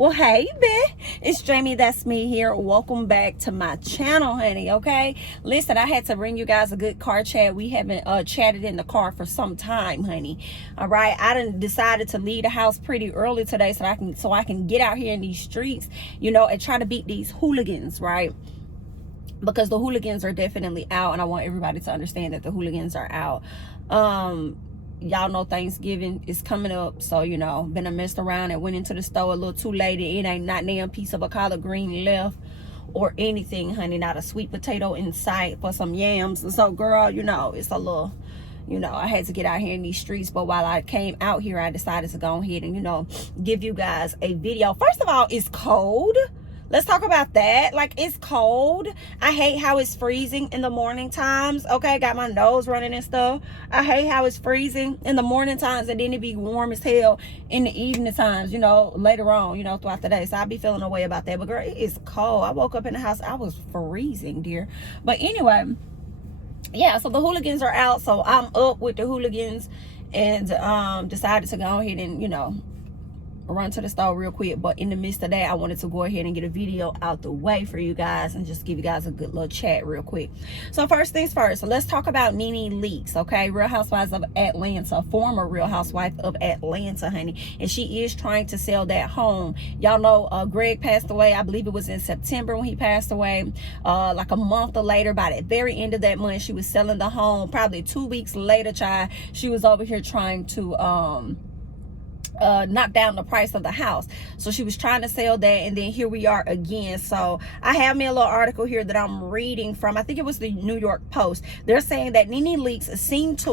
Well, hey, babe. It's Jamie, that's me here. Welcome back to my channel, honey, okay? Listen, I had to bring you guys a good car chat. We haven't chatted in the car for some time, honey. All right? I done decided to leave the house pretty early today so I can get out here in these streets, you know, and try to beat these hooligans, right? Because the hooligans are definitely out, and I want everybody to understand that the hooligans are out. Y'all know Thanksgiving is coming up, so you know, been a messed around and went into the store a little too late. It ain't not damn piece of a collard green left or anything, honey. Not a sweet potato in sight for some yams. So girl, you know, it's a little, you know, I had to get out here in these streets. But while I came out here, I decided to go ahead and, you know, give you guys a video. First of all, it's cold. Let's talk about that. Like, it's cold. I hate how it's freezing in the morning times. Okay, got my nose running and stuff. I hate how it's freezing in the morning times, and then it be warm as hell in the evening times, you know, later on, you know, throughout the day. So I be feeling a way about that. But girl, it is cold. I woke up in the house, I was freezing, dear. But anyway, yeah, so the hooligans are out. So I'm up with the hooligans and decided to go ahead and, you know, run to the store real quick. But in the midst of that, I wanted to go ahead and get a video out the way for you guys and just give you guys a good little chat real quick. So first things first, so let's talk about Nene Leakes, okay? Real Housewives of Atlanta, former Real Housewife of Atlanta, honey. And she is trying to sell that home. Y'all know Greg passed away. I believe it was in September when he passed away. Like a month or later, by the very end of that month, she was selling the home. Probably 2 weeks later, child, she was over here trying to knock down the price of the house. So she was trying to sell that, and then here we are again. So I have me a little article here that I'm reading from, I think it was the New York Post. They're saying that Nene Leakes seems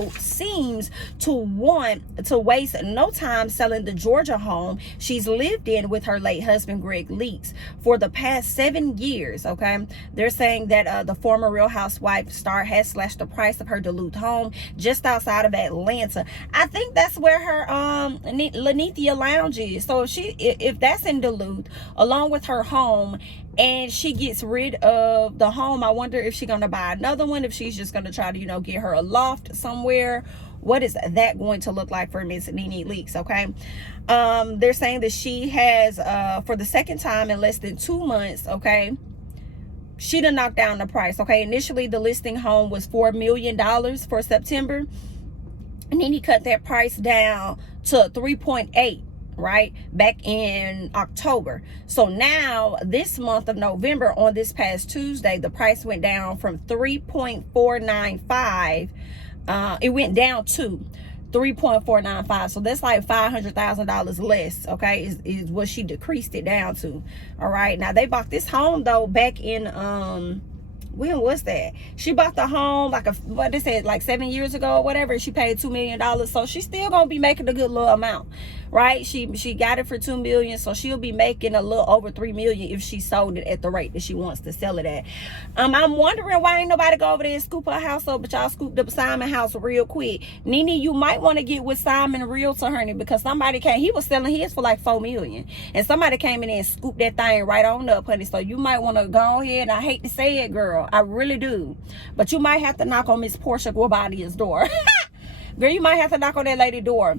to want to waste no time selling the Georgia home she's lived in with her late husband Greg Leakes for the past 7 years. Okay, they're saying that the former Real Housewife star has slashed the price of her Duluth home just outside of Atlanta. I think that's where her Lenithia Lounge is. So if that's in Duluth, along with her home, and she gets rid of the home, I wonder if she's gonna buy another one, if she's just gonna try to, you know, get her a loft somewhere. What is that going to look like for Miss Nene Leakes? Okay, they're saying that she has for the second time in less than 2 months, okay, she done knocked down the price. Okay, initially the listing home was $4 million for September, and then he cut that price down to 3.8, right, back in October. So now this month of November, on this past Tuesday, the price went down from 3.495. It went down to 3.495. So that's like $500,000 less. Okay, is what she decreased it down to. All right, now they bought this home though back in when was that? She bought the home like what they said, like 7 years ago or whatever. She paid $2 million, so she's still gonna be making a good little amount, right? She got it for $2 million, so she'll be making a little over $3 million if she sold it at the rate that she wants to sell it at. I'm wondering why ain't nobody go over there and scoop her house up, but y'all scooped up Simon house real quick. Nene, you might want to get with Simon Realtor, honey, because somebody came. He was selling his for like $4 million, and somebody came in and scooped that thing right on up, honey. So you might want to go ahead. I hate to say it, girl, I really do, but you might have to knock on Miss Portia Guabadia's door. Girl, you might have to knock on that lady door.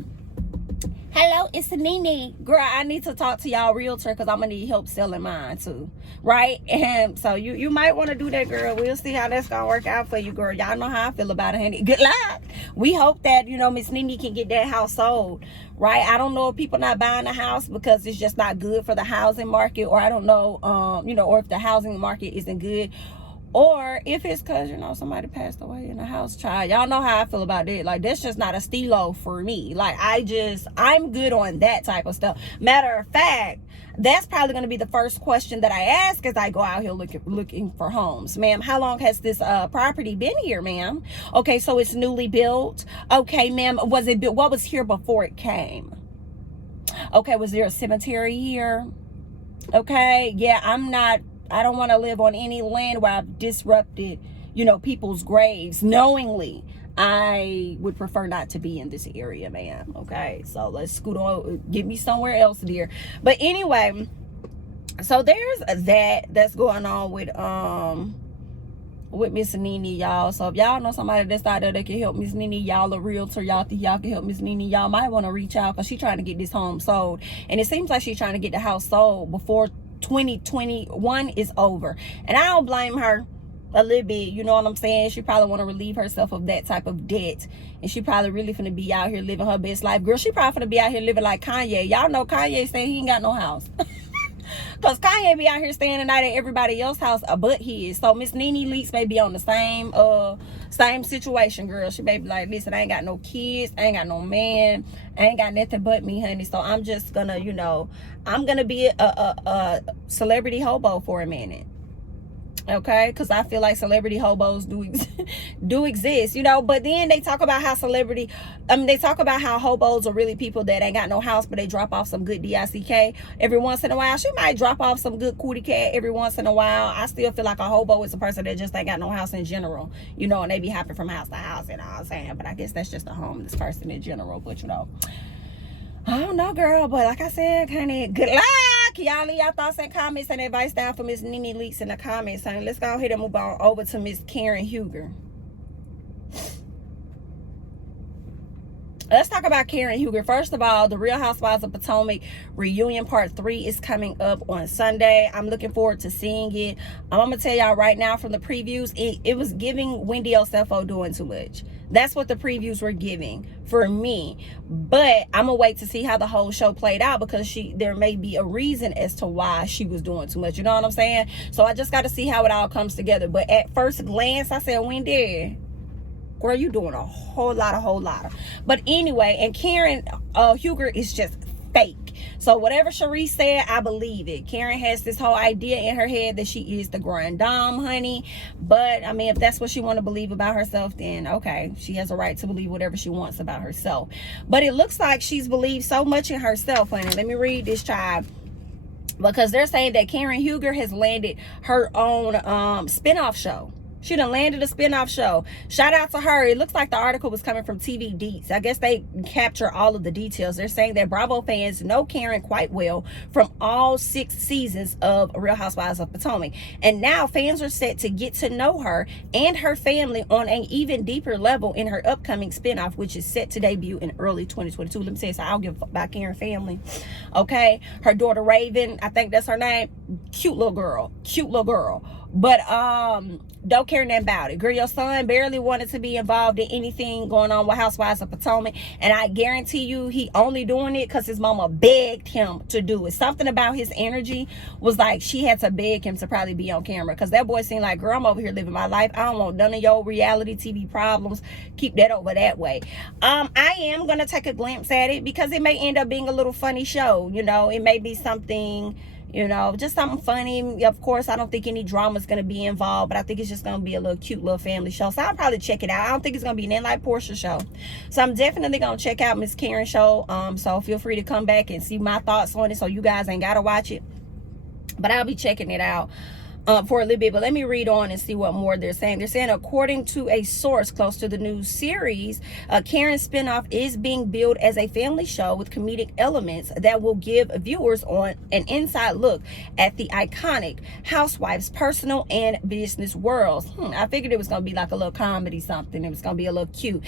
Hello, it's Nene. Girl, I need to talk to y'all realtor because I'm gonna need help selling mine too, right? And so you might want to do that, girl. We'll see how that's gonna work out for you, girl. Y'all know how I feel about it, honey. Good luck. We hope that, you know, Miss Nene can get that house sold, right? I don't know if people not buying the house because it's just not good for the housing market, or I don't know, you know, or if the housing market isn't good, or if it's because, you know, somebody passed away in the house, child. Y'all know how I feel about that. Like, that's just not a stilo for me. Like, I'm good on that type of stuff. Matter of fact, that's probably going to be the first question that I ask as I go out here looking for homes. Ma'am, how long has this property been here, ma'am? Okay, so it's newly built. Okay, ma'am, was it built? What was here before it came? Okay, was there a cemetery here? Okay, yeah, I don't want to live on any land where I've disrupted, you know, people's graves knowingly. I would prefer not to be in this area, ma'am. Okay, so let's scoot on, get me somewhere else, dear. But anyway, so there's that's going on with with Miss Nene, y'all. So if y'all know somebody that's out there that can help Miss Nene, y'all a realtor, y'all think y'all can help Miss Nene, y'all might want to reach out, because she's trying to get this home sold. And it seems like she's trying to get the house sold before 2021 is over. And I don't blame her a little bit, you know what I'm saying? She probably want to relieve herself of that type of debt, and she probably really finna be out here living her best life. Girl, she probably finna be out here living like Kanye. Y'all know Kanye saying he ain't got no house. Because Kanye be out here staying the night at everybody else's house but his. So Miss Nene Leakes may be on the same situation, girl. She may be like, listen, I ain't got no kids, I ain't got no man, I ain't got nothing but me, honey. So I'm just gonna, you know, I'm gonna be a celebrity hobo for a minute. Okay, because I feel like celebrity hobos do exist, you know. But then they talk about how they talk about how hobos are really people that ain't got no house, but they drop off some good DICK every once in a while. She might drop off some good cootie cat every once in a while. I still feel like a hobo is a person that just ain't got no house in general, you know, and they be hopping from house to house, you know what I'm saying? But I guess that's just a homeless person in general. But you know, I don't know, girl. But like I said, honey, good luck. Y'all leave your thoughts and comments and advice down for Miss Nene Leakes in the comments, honey. Let's go ahead and move on over to Miss Karen Huger. Let's talk about Karen Huger. First of all, the Real Housewives of Potomac reunion part 3 is coming up on Sunday. I'm looking forward to seeing it. I'm gonna tell y'all right now from the previews, it was giving Wendy Osefo doing too much. That's what the previews were giving for me. But I'm gonna wait to see how the whole show played out, because there may be a reason as to why she was doing too much. You know what I'm saying? So I just got to see how it all comes together. But at first glance, I said, Wendy, girl, you doing a whole lot. But anyway, and Karen Huger is just fake. So whatever Cherie said, I believe it. Karen has this whole idea in her head that she is the grand dame, honey. But I mean, if that's what she want to believe about herself, then okay, she has a right to believe whatever she wants about herself. But it looks like she's believed so much in herself, honey. Let me read this, child, because they're saying that Karen Huger has landed her own spinoff show. She done landed a spinoff show. Shout out to her. It looks like the article was coming from TV Deets. I guess they capture all of the details. They're saying that Bravo fans know Karen quite well from all 6 seasons of Real Housewives of Potomac. And now fans are set to get to know her and her family on an even deeper level in her upcoming spinoff, which is set to debut in early 2022. Let me say, so I'll give about Karen family. Okay. Her daughter Raven, I think that's her name. Cute little girl. But don't care nothing about it. Girl, your son barely wanted to be involved in anything going on with Housewives of Potomac, and I guarantee you he only doing it because his mama begged him to do it. Something about his energy was like she had to beg him to probably be on camera, because that boy seemed like, girl, I'm over here living my life. I don't want none of your reality TV problems. Keep that over that way. I am gonna take a glimpse at it, because it may end up being a little funny show. You know, it may be something, you know, just something funny. Of course, I don't think any drama is going to be involved, but I think it's just going to be a little cute little family show. So I'll probably check it out. I don't think it's going to be an like Portia show. So I'm definitely going to check out Miss Karen show. So feel free to come back and see my thoughts on it, so you guys ain't got to watch it. But I'll be checking it out for a little bit. But let me read on and see what more they're saying. They're saying, according to a source close to the new series, Karen's spinoff is being billed as a family show with comedic elements that will give viewers on an inside look at the iconic Housewives' personal and business worlds. I figured it was gonna be like a little comedy something. It was gonna be a little cute.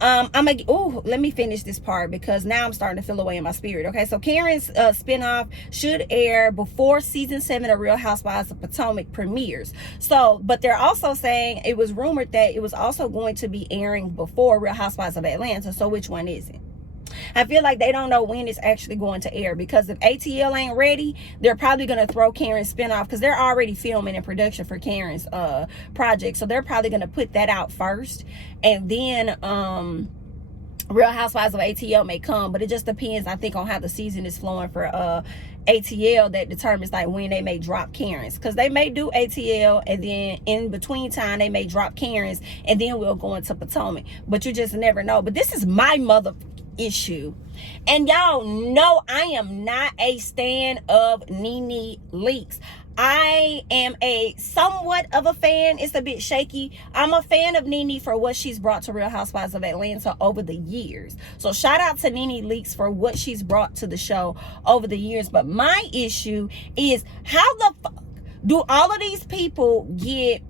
Let me finish this part, because now I'm starting to feel away in my spirit. Okay, so Karen's spinoff should air before season 7 of Real Housewives of Potomac premieres. So, but they're also saying it was rumored that it was also going to be airing before Real Housewives of Atlanta. So which one is it? I feel like they don't know when it's actually going to air, because if ATL ain't ready, they're probably going to throw Karen's spinoff, because they're already filming and production for Karen's project. So they're probably going to put that out first, and then Real Housewives of ATL may come. But it just depends, I think, on how the season is flowing for ATL, that determines like when they may drop Karen's, because they may do ATL and then in between time they may drop Karen's, and then we'll go into Potomac. But you just never know. But this is my mother issue, and y'all know I am not a stan of Nene Leakes. I am a somewhat of a fan. It's a bit shaky. I'm a fan of Nene for what she's brought to Real Housewives of Atlanta over the years. So shout out to Nene Leakes for what she's brought to the show over the years. But my issue is, how the fuck do all of these people get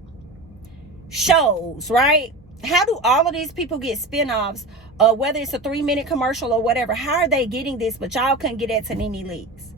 shows, right? How do all of these people get spinoffs? Whether it's a 3-minute commercial or whatever, how are they getting this? But y'all couldn't get that to Nene Leakes.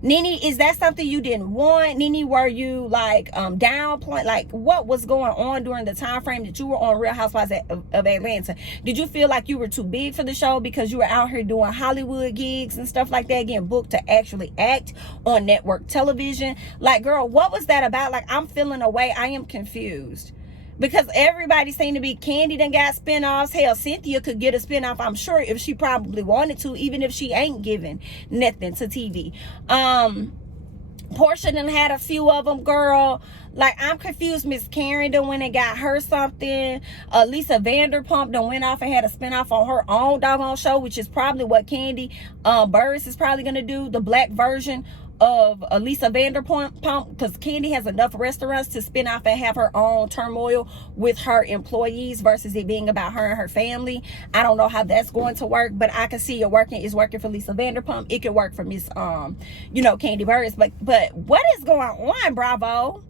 Nene, is that something you didn't want? Nene, were you like downplaying? Like, what was going on during the time frame that you were on Real Housewives of Atlanta? Did you feel like you were too big for the show because you were out here doing Hollywood gigs and stuff like that, getting booked to actually act on network television? Like, girl, what was that about? Like, I'm feeling away. I am confused. Because everybody seemed to be, Candy done got spinoffs. Hell, Cynthia could get a spinoff, I'm sure, if she probably wanted to, even if she ain't giving nothing to TV. Portia done had a few of them, girl. Like, I'm confused. Miss Karen done went and got her something. Lisa Vanderpump done went off and had a spinoff on her own doggone show, which is probably what Candy Burris is probably going to do, the black version of Lisa Vanderpump, because Candy has enough restaurants to spin off and have her own turmoil with her employees versus it being about her and her family. I don't know how that's going to work, but I can see it working. It's working for Lisa Vanderpump. It could work for Miss Candy Burris. But what is going on, Bravo?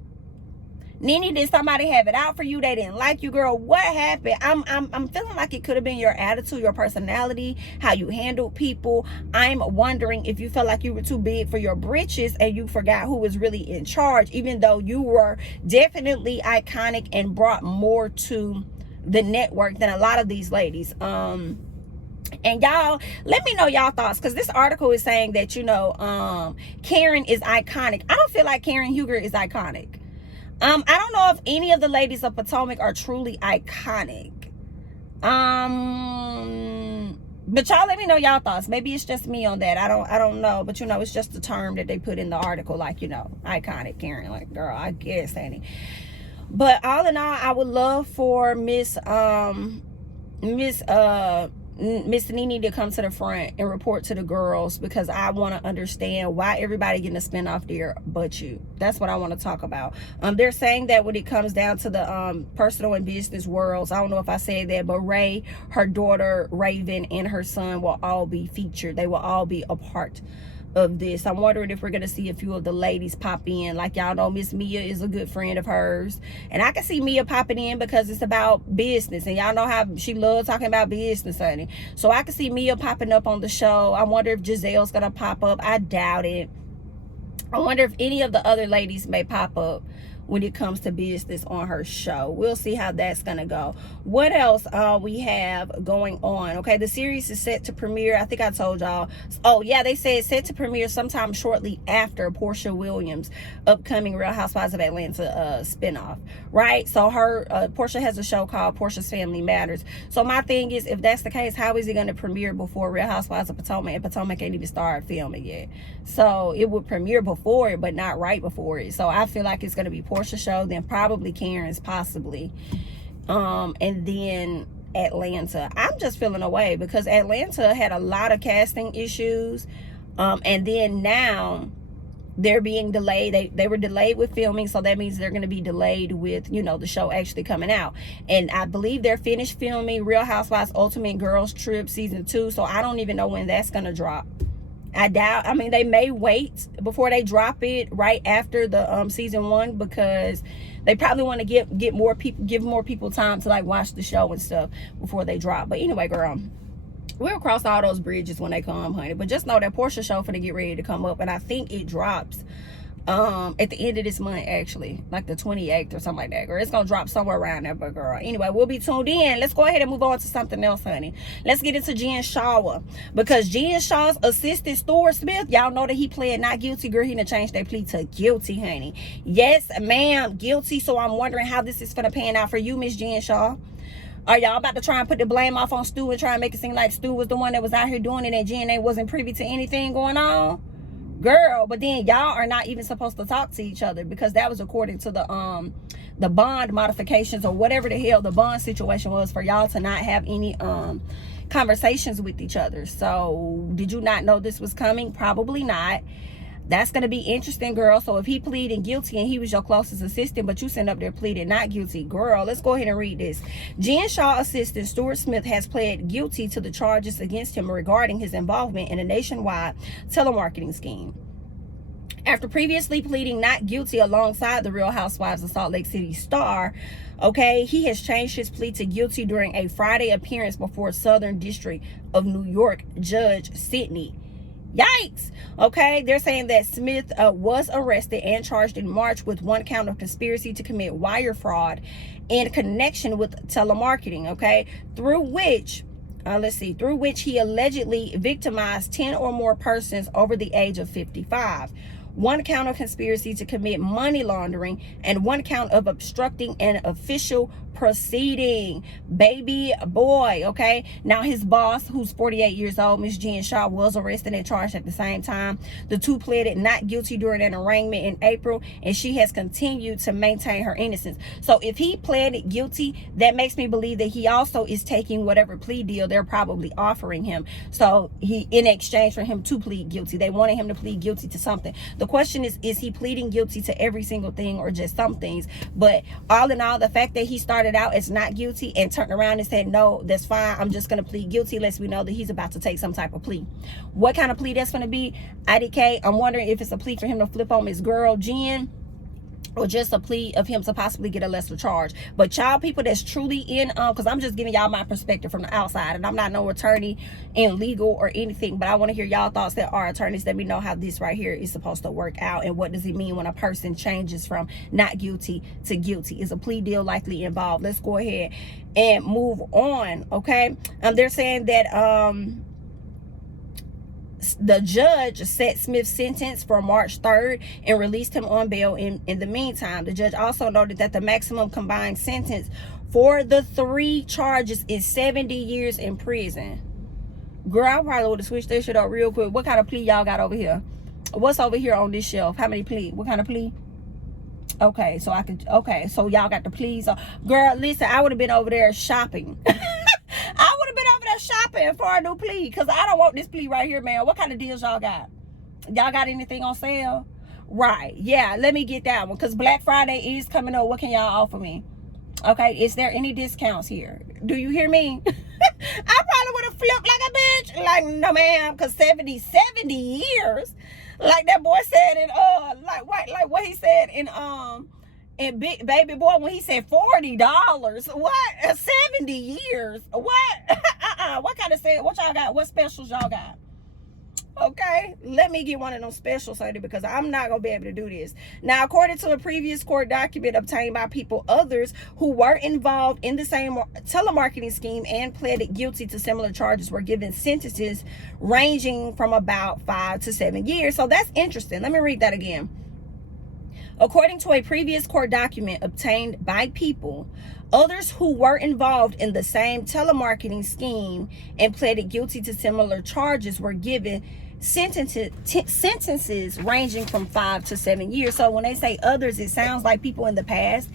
Nene, did somebody have it out for you? They didn't like you, girl. What happened? I'm feeling like it could have been your attitude, your personality, how you handled people. I'm wondering if you felt like you were too big for your britches and you forgot who was really in charge, even though you were definitely iconic and brought more to the network than a lot of these ladies. And y'all, let me know y'all thoughts, because this article is saying that, Karen is iconic. I don't feel like Karen Huger is iconic. I don't know if any of the ladies of Potomac are truly iconic. But y'all let me know y'all thoughts. Maybe it's just me on that. I don't know. But it's just the term that they put in the article, like, iconic Karen. Like, girl, I guess, ain't it? But all in all, I would love for Miss Nene to come to the front and report to the girls, because I want to understand why everybody getting a spinoff there but you. That's what I want to talk about. They're saying that when it comes down to the personal and business worlds, I don't know if I said that, but Ray, her daughter Raven, and her son will all be featured. They will all be a part of this. I'm wondering if we're gonna see a few of the ladies pop in. Like, y'all know Miss Mia is a good friend of hers, and I can see Mia popping in because it's about business, and y'all know how she loves talking about business, honey. So I can see Mia popping up on the show. I wonder if Gizelle's gonna pop up. I doubt it. I wonder if any of the other ladies may pop up when it comes to business on her show. We'll see how that's gonna go. What else we have going on? Okay, the series is set to premiere. I think I told y'all. Oh yeah, they said it's set to premiere sometime shortly after Portia Williams' upcoming Real Housewives of Atlanta spinoff, right? So Portia has a show called Portia's Family Matters. So my thing is, if that's the case, how is it going to premiere before Real Housewives of Potomac, and Potomac ain't even started filming yet? So it would premiere before it, but not right before it. So I feel like it's going to be Portia show, then probably Karen's, possibly, and then Atlanta. I'm just feeling away because Atlanta had a lot of casting issues, and then now they're being delayed. They were delayed with filming, so that means they're going to be delayed with the show actually coming out. And I believe they're finished filming Real Housewives Ultimate Girls Trip season 2, so I don't even know when that's going to drop. I doubt. I mean, they may wait before they drop it right after the season 1, because they probably want to give more people time to like watch the show and stuff before they drop. But anyway, girl, we'll cross all those bridges when they come, honey. But just know that Portia show finna get ready to come up, and I think it drops at the end of this month, actually, like the 28th or something like that, girl. It's gonna drop somewhere around there. But girl, anyway, we'll be tuned in. Let's go ahead and move on to something else, honey. Let's get into Jen Shah, because Jen Shah's assistant Stuart Smith, y'all know that he pled not guilty. Girl, he done changed their plea to guilty, honey. Yes, ma'am, guilty. So I'm wondering how this is gonna pan out for you, Miss Jen Shah. Are y'all about to try and put the blame off on Stu and try and make it seem like Stu was the one that was out here doing it and Jen wasn't privy to anything going on? Girl, but then y'all are not even supposed to talk to each other, because that was according to the bond modifications, or whatever the hell the bond situation was, for y'all to not have any conversations with each other. So did you not know this was coming? Probably not. That's going to be interesting, girl. So if he pleaded guilty and he was your closest assistant, but you sent up there pleaded not guilty, girl, let's go ahead and read this. Jen Shah assistant Stuart Smith has pled guilty to the charges against him regarding his involvement in a nationwide telemarketing scheme. After previously pleading not guilty alongside the Real Housewives of Salt Lake City star, okay, he has changed his plea to guilty during a Friday appearance before Southern District of New York Judge Sidney. Yikes. Okay, they're saying that Smith was arrested and charged in March with 1 count of conspiracy to commit wire fraud in connection with telemarketing, okay, through which he allegedly victimized 10 or more persons over the age of 55. 1 count of conspiracy to commit money laundering, and 1 count of obstructing an official proceeding. Baby boy, okay? Now his boss, who's 48 years old, Miss Jen Shah, was arrested and charged at the same time. The two pleaded not guilty during an arraignment in April, and she has continued to maintain her innocence. So if he pleaded guilty, that makes me believe that he also is taking whatever plea deal they're probably offering him. So he, in exchange for him to plead guilty, they wanted him to plead guilty to something. The question is he pleading guilty to every single thing or just some things? But all in all, the fact that he started out as not guilty and turned around and said, no, that's fine, I'm just going to plead guilty, lets me know that he's about to take some type of plea. What kind of plea that's going to be, IDK? I'm wondering if it's a plea for him to flip on his girl, Jen, or just a plea of him to possibly get a lesser charge. But y'all people that's truly in, because I'm just giving y'all my perspective from the outside, and I'm not no attorney in legal or anything, but I want to hear y'all thoughts that are attorneys. Let me know how this right here is supposed to work out, and what does it mean when a person changes from not guilty to guilty? Is a plea deal likely involved? Let's go ahead and move on, okay? They're saying that the judge set Smith's sentence for March 3rd and released him on bail in the meantime. The judge also noted that the maximum combined sentence for the 3 charges is 70 years in prison. Girl, I probably would have switched this shit up real quick. What kind of plea y'all got over here? What's over here on this shelf? How many plea? What kind of plea? Okay, so so y'all got the pleas. Girl, listen, I would have been over there shopping. I would have been over there shopping for a new plea, because I don't want this plea right here, man. What kind of deals y'all got? Y'all got anything on sale? Right, yeah, let me get that one, because Black Friday is coming up. What can y'all offer me? Okay, is there any discounts here? Do you hear me? I probably would have flipped like a bitch. Like, no ma'am, because 70 years, like that boy said in like what he said in Big Baby Boy when he said $40. What? 70 years? What? What kind of sale? What y'all got? What specials y'all got? Okay, let me get one of them specials, honey, because I'm not gonna be able to do this. Now, according to a previous court document obtained by people, others who were involved in the same telemarketing scheme and pleaded guilty to similar charges were given sentences ranging from about 5 to 7 years. So that's interesting. Let me read that again. According to a previous court document obtained by people, others who were involved in the same telemarketing scheme and pleaded guilty to similar charges were given sentences ranging from 5 to 7 years. So when they say others, it sounds like people in the past,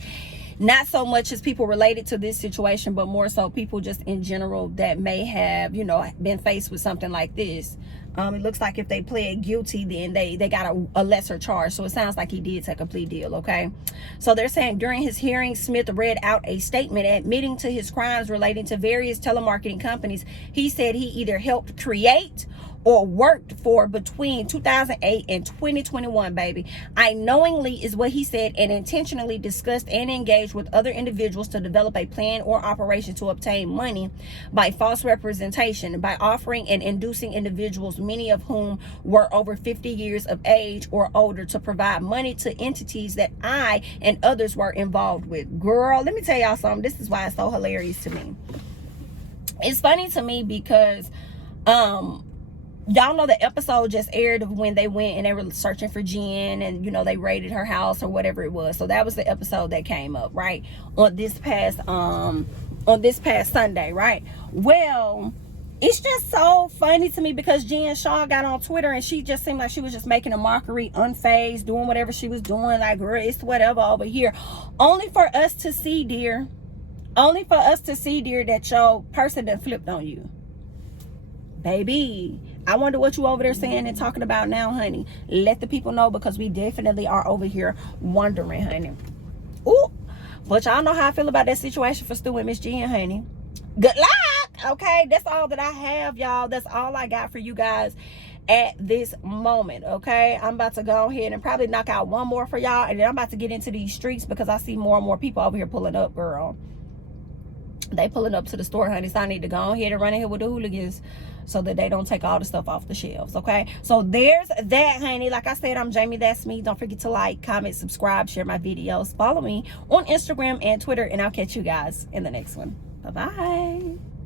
not so much as people related to this situation, but more so people just in general that may have, you know, been faced with something like this. It looks like if they pled guilty, then they got a lesser charge. So it sounds like he did take a plea deal, okay? So they're saying during his hearing, Smith read out a statement admitting to his crimes relating to various telemarketing companies. He said he either helped create or worked for between 2008 and 2021, baby. I knowingly, is what he said, and intentionally discussed and engaged with other individuals to develop a plan or operation to obtain money by false representation, by offering and inducing individuals, many of whom were over 50 years of age or older, to provide money to entities that I and others were involved with. Girl, let me tell y'all something. This is why it's so hilarious to me. It's funny to me because y'all know the episode just aired of when they went and they were searching for Jen, and you know they raided her house or whatever it was. So that was the episode that came up right on this past Sunday, right? Well, it's just so funny to me because Jen Shah got on Twitter and she just seemed like she was just making a mockery, unfazed, doing whatever she was doing, like, girl, it's whatever over here, only for us to see, dear, that your person that flipped on you. Baby, I wonder what you over there saying and talking about now, honey. Let the people know, because we definitely are over here wondering, honey. Ooh, but y'all know how I feel about that situation for Stu and Miss Jen, honey. Good luck. Okay, that's all that I have, y'all. That's all I got for you guys at this moment. Okay, I'm about to go ahead and probably knock out one more for y'all, and then I'm about to get into these streets because I see more and more people over here pulling up, girl. They pulling up to the store, honey. So I need to go ahead and run in here with the hooligans so that they don't take all the stuff off the shelves. Okay, so there's that, honey. Like I said, I'm Jamie, that's me. Don't forget to like, comment, subscribe, share my videos, follow me on Instagram and Twitter, and I'll catch you guys in the next one. Bye bye.